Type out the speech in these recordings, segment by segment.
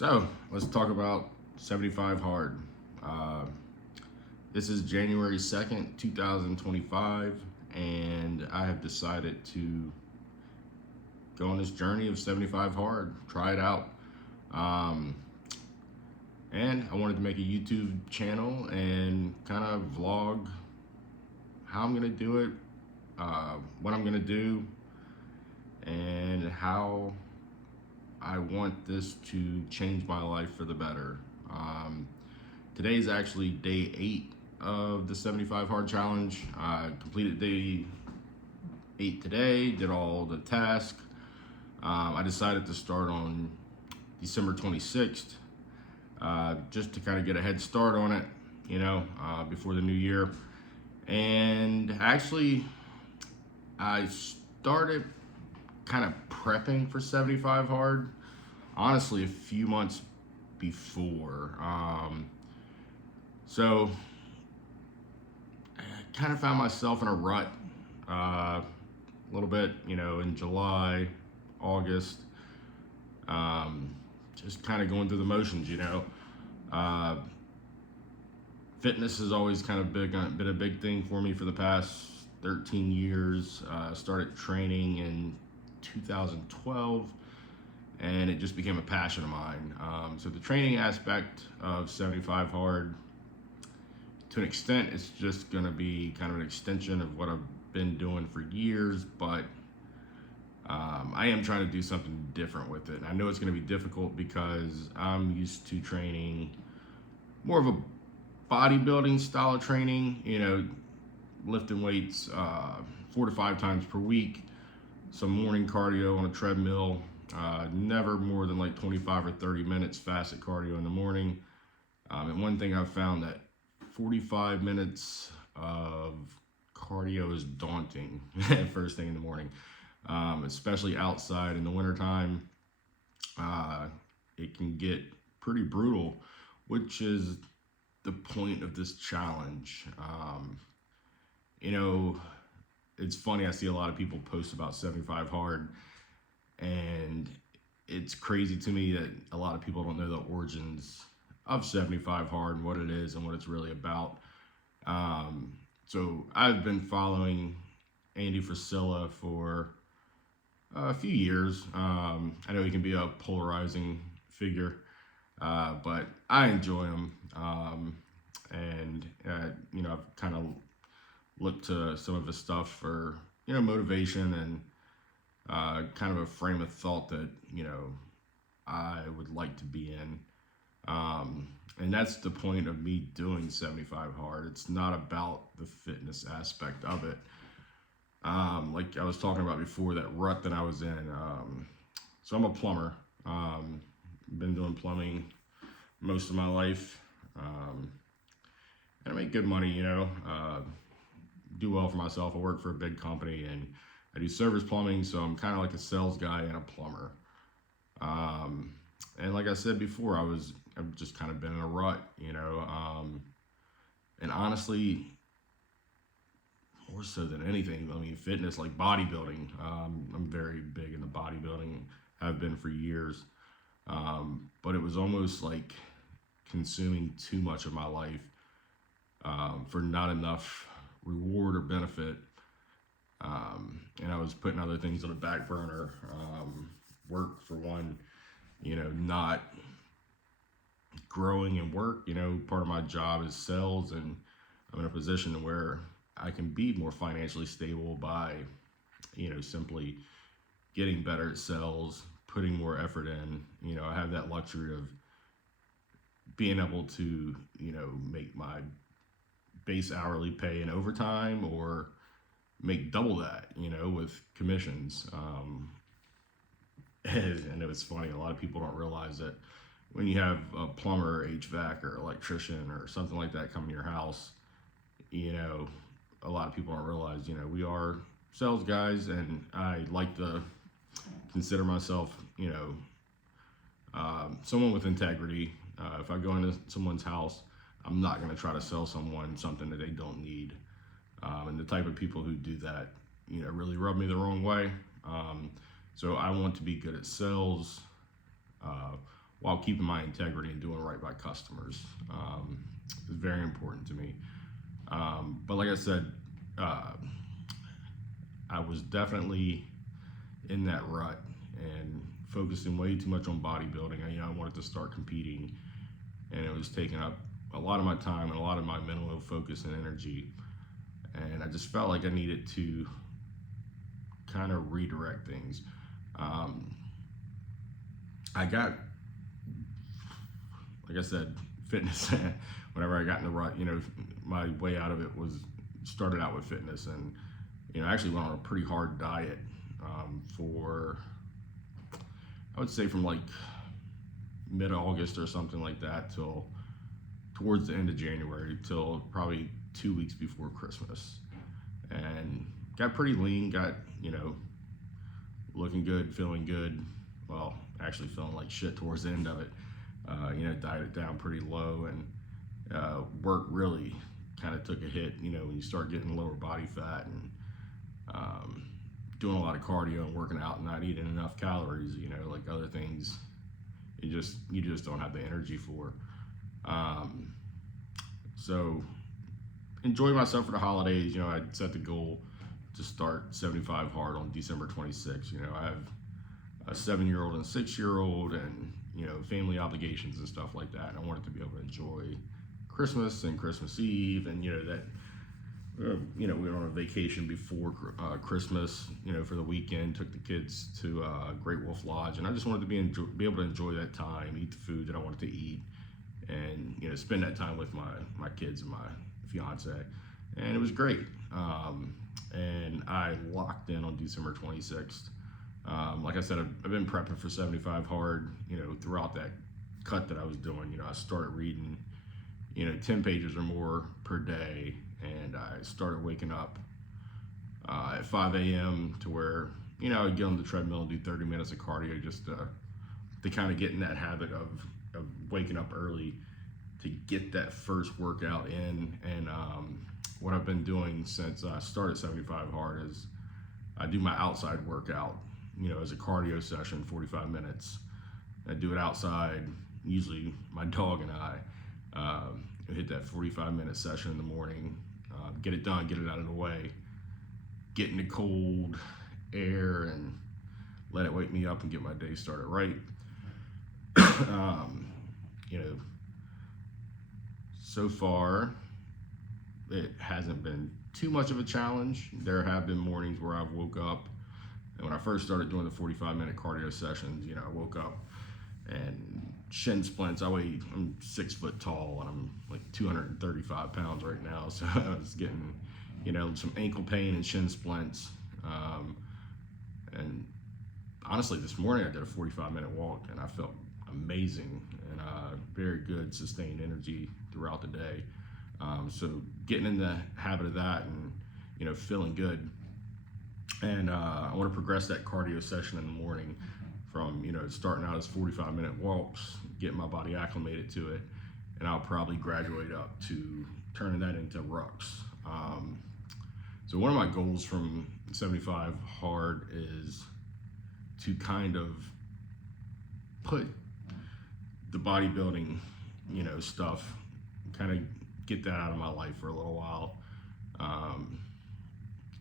So let's talk about 75 hard. Uh, this is January 2nd, 2025, and I have decided to go on this journey of 75 hard, try it out. Um, and I wanted to make a YouTube channel and kind of vlog how I'm going to do it, what I'm going to do, and how I want this to change my life for the better. Um, Today is actually day 8 of the 75 hard challenge. I completed day 8 today, did all the tasks. I decided to start on December 26th, just to kind of get a head start on it, before the new year. And actually, I started kind of prepping for 75 hard, honestly, a few months before. So I kind of found myself in a rut a little bit, in July, August, just kind of going through the motions. Uh, Fitness has always kind of been a big thing for me for the past 13 years. Started training in 2012, and it just became a passion of mine. So the training aspect of 75 hard, to an extent, it's just going to be kind of an extension of what I've been doing for years, but I am trying to do something different with it. And I know it's going to be difficult because I'm used to training more of a bodybuilding style of training, lifting weights 4 to 5 times per week, some morning cardio on a treadmill, never more than like 25 or 30 minutes fasted cardio in the morning. And one thing I've found that 45 minutes of cardio is daunting first thing in the morning, especially outside in the wintertime. It can get pretty brutal, which is the point of this challenge. It's funny, I see a lot of people post about 75 hard, and it's crazy to me that a lot of people don't know the origins of 75 hard and what it is and what it's really about. So I've been following Andy Frisella for a few years. I know he can be a polarizing figure, but I enjoy him. I've kind of looked to some of his stuff for, motivation and kind of a frame of thought that, I would like to be in. And that's the point of me doing 75 hard. It's not about the fitness aspect of it. Like I was talking about before, that rut that I was in. So I'm a plumber. Been doing plumbing most of my life. And I make good money, do well for myself. I work for a big company and I do service plumbing, so I'm kind of like a sales guy and a plumber. And like I said before, I've just kind of been in a rut, and honestly, more so than anything, I mean, fitness, like bodybuilding. I'm very big into bodybuilding, have been for years. But it was almost like consuming too much of my life for not enough reward or benefit. And I was putting other things on the back burner. Work, for one, not growing in work. Part of my job is sales, and I'm in a position where I can be more financially stable by, simply getting better at sales, putting more effort in. I have that luxury of being able to, make my base hourly pay in overtime or make double that, with commissions. And it was funny, a lot of people don't realize that when you have a plumber, HVAC, or electrician or something like that come in your house, a lot of people don't realize, we are sales guys, and I like to consider myself, someone with integrity. If I go into someone's house, I'm not going to try to sell someone something that they don't need. And the type of people who do that, really rub me the wrong way. So I want to be good at sales, while keeping my integrity and doing right by customers. It's very important to me. But like I said, uh, I was definitely in that rut and focusing way too much on bodybuilding. I wanted to start competing, and it was taking up a lot of my time and a lot of my mental focus and energy. And I just felt like I needed to kind of redirect things. Um, I got, like I said, fitness. Whenever I got in the rut, my way out of it was started out with fitness, and I actually went on a pretty hard diet for, I would say, from like mid-August or something like that till towards the end of January, till probably 2 weeks before Christmas, and got pretty lean. Got looking good, feeling good. Well, actually feeling like shit towards the end of it. Dieted down pretty low, and work really kind of took a hit. When you start getting lower body fat and doing a lot of cardio and working out and not eating enough calories, like other things, you just don't have the energy for. So enjoy myself for the holidays. I set the goal to start 75 hard on December 26th. I have a 7-year-old and 6-year-old, and family obligations and stuff like that. And I wanted to be able to enjoy Christmas and Christmas Eve, and that we were on a vacation before Christmas. For the weekend, took the kids to Great Wolf Lodge, and I just wanted to be able to enjoy that time, eat the food that I wanted to eat, and spend that time with my kids and my fiance, and it was great. And I locked in on December 26th. Like I said, I've been prepping for 75 hard, throughout that cut that I was doing. I started reading, 10 pages or more per day, and I started waking up at 5 a.m. to where, I would get on the treadmill and do 30 minutes of cardio just to kind of get in that habit of waking up early to get that first workout in. And what I've been doing since I started 75 hard is I do my outside workout, as a cardio session, 45 minutes. I do it outside, usually my dog and I. Hit that 45-minute session in the morning, get it done, get it out of the way, get in the cold air and let it wake me up and get my day started right. So far, it hasn't been too much of a challenge. There have been mornings where I've woke up, and when I first started doing the 45-minute cardio sessions, I woke up and shin splints. I'm 6 foot tall, and I'm like 235 pounds right now. So I was getting, some ankle pain and shin splints. And honestly, this morning I did a 45-minute walk, and I felt amazing and very good sustained energy throughout the day. So getting in the habit of that and, feeling good. And I want to progress that cardio session in the morning from, starting out as 45-minute walks, getting my body acclimated to it, and I'll probably graduate up to turning that into rucks. So one of my goals from 75 hard is to kind of put the bodybuilding, stuff, kind of get that out of my life for a little while,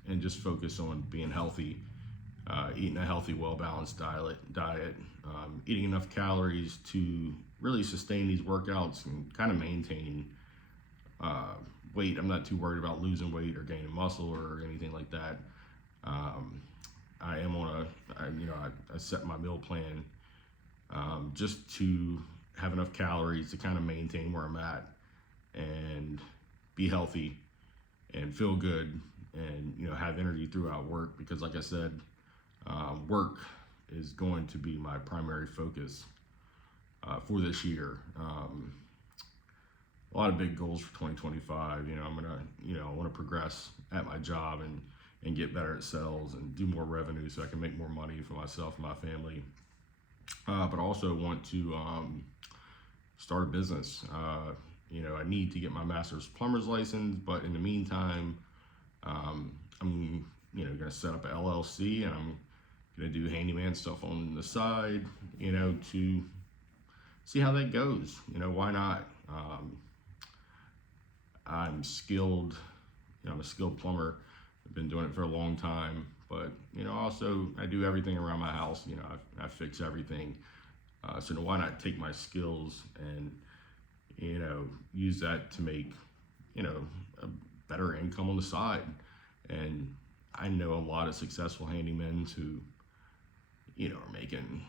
and just focus on being healthy, eating a healthy, well-balanced diet, eating enough calories to really sustain these workouts and kind of maintain weight. I'm not too worried about losing weight or gaining muscle or anything like that. I am on I set my meal plan just to have enough calories to kind of maintain where I'm at and be healthy and feel good and have energy throughout work, because like I said, work is going to be my primary focus for this year. A lot of big goals for 2025. I'm gonna, I want to progress at my job and get better at sales and do more revenue so I can make more money for myself and my family. But also want to start a business. I need to get my master's plumber's license, but in the meantime, I'm gonna set up an LLC, and I'm gonna do handyman stuff on the side, to see how that goes. You know, why not? I'm skilled, you know, I'm a skilled plumber. I've been doing it for a long time, but you know, also I do everything around my house. You know, I fix everything. So why not take my skills and, you know, use that to make, you know, a better income on the side. And I know a lot of successful handymen who, you know, are making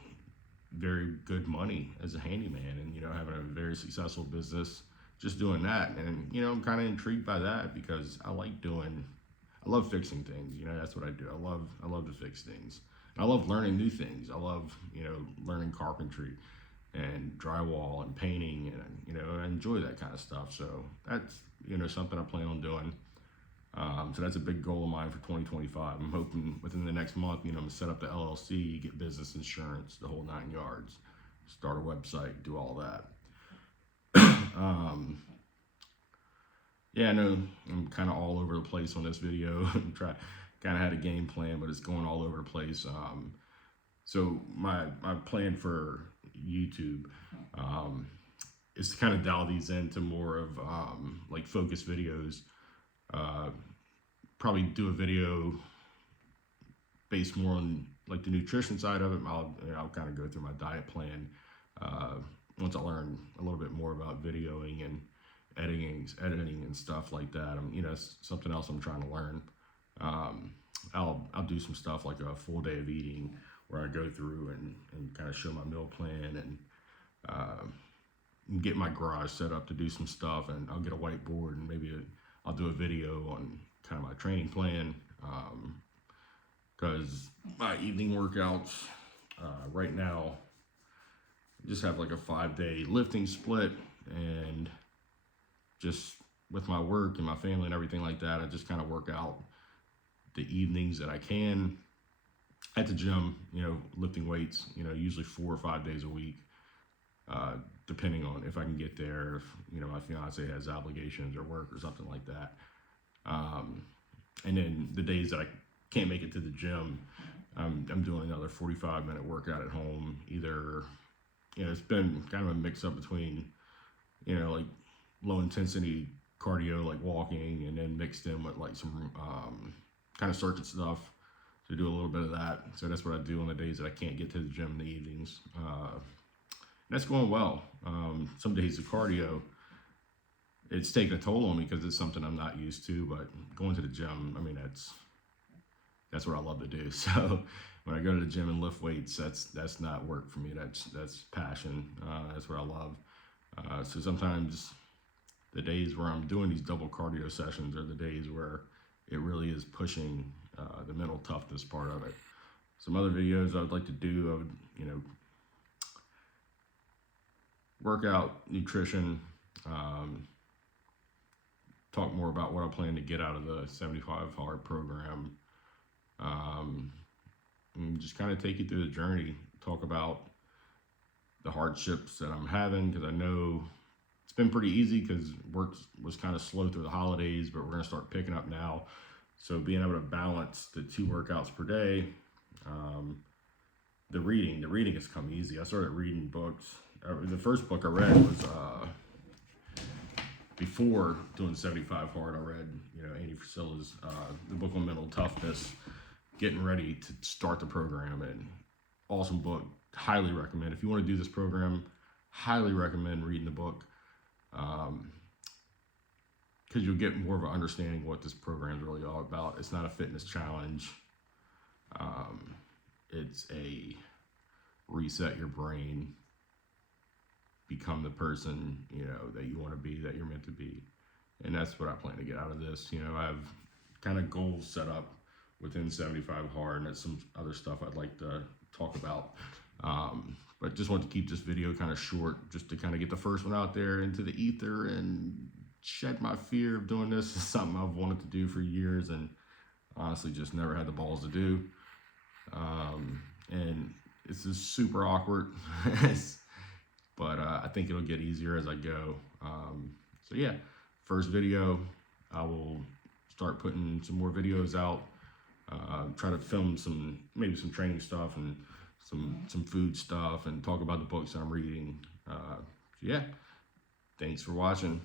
very good money as a handyman and, you know, having a very successful business just doing that. And, you know, I'm kind of intrigued by that because I love fixing things. You know, that's what I do. I love to fix things. And I love learning new things. I love, you know, learning carpentry and drywall and painting, and, you know, I enjoy that kind of stuff. So that's, you know, something I plan on doing. So that's a big goal of mine for 2025. I'm hoping within the next month, you know, I'm gonna set up the LLC, get business insurance, the whole 9 yards, start a website, do all that. Yeah, I know I'm kind of all over the place on this video. Kind of had a game plan, but it's going all over the place. So my plan for YouTube is to kind of dial these into more of like focus videos. Probably do a video based more on like the nutrition side of it. I'll kind of go through my diet plan once I learn a little bit more about videoing and editing and stuff like that. You know, it's something else I'm trying to learn. I'll do some stuff like a full day of eating where I go through and kind of show my meal plan and get my garage set up to do some stuff, and I'll get a whiteboard and maybe I'll do a video on kind of my training plan, because my evening workouts right now just have like a 5-day lifting split, and just with my work and my family and everything like that, I just kind of work out the evenings that I can at the gym, you know, lifting weights, you know, usually 4 or 5 days a week, depending on if I can get there, if, you know, my fiance has obligations or work or something like that. And then the days that I can't make it to the gym, I'm doing another 45-minute workout at home. Either, you know, it's been kind of a mix up between, you know, like low intensity cardio, like walking, and then mixed in with like some kind of circuit stuff. So do a little bit of that. So that's what I do on the days that I can't get to the gym in the evenings. That's going well. Some days the cardio, it's taking a toll on me because it's something I'm not used to, but going to the gym, I mean, that's what I love to do. So when I go to the gym and lift weights, that's not work for me. That's passion. That's what I love. So sometimes the days where I'm doing these double cardio sessions are the days where it really is pushing the mental toughness part of it. Some other videos I would like to do, I would, you know, workout, nutrition, talk more about what I plan to get out of the 75 Hard program, and just kind of take you through the journey, talk about the hardships that I'm having, because I know it's been pretty easy because work was kind of slow through the holidays, but we're going to start picking up now. So being able to balance the 2 workouts per day, the reading has come easy. I started reading books. The first book I read was before doing 75 Hard. I read, you know, Andy Frisella's the book on mental toughness, getting ready to start the program, and awesome book. Highly recommend. If you want to do this program, highly recommend reading the book, because you'll get more of an understanding what this program is really all about. It's not a fitness challenge. It's a reset your brain, become the person, you know, that you want to be, that you're meant to be. And that's what I plan to get out of this. You know, I have kind of goals set up within 75 Hard, and that's some other stuff I'd like to talk about. But just want to keep this video kind of short, just to kind of get the first one out there into the ether and shed my fear of doing this. It's something I've wanted to do for years and honestly just never had the balls to do. And it's just super awkward, but I think it'll get easier as I go. So yeah, first video, I will start putting some more videos out, try to film maybe some training stuff and some food stuff and talk about the books I'm reading. Yeah, thanks for watching.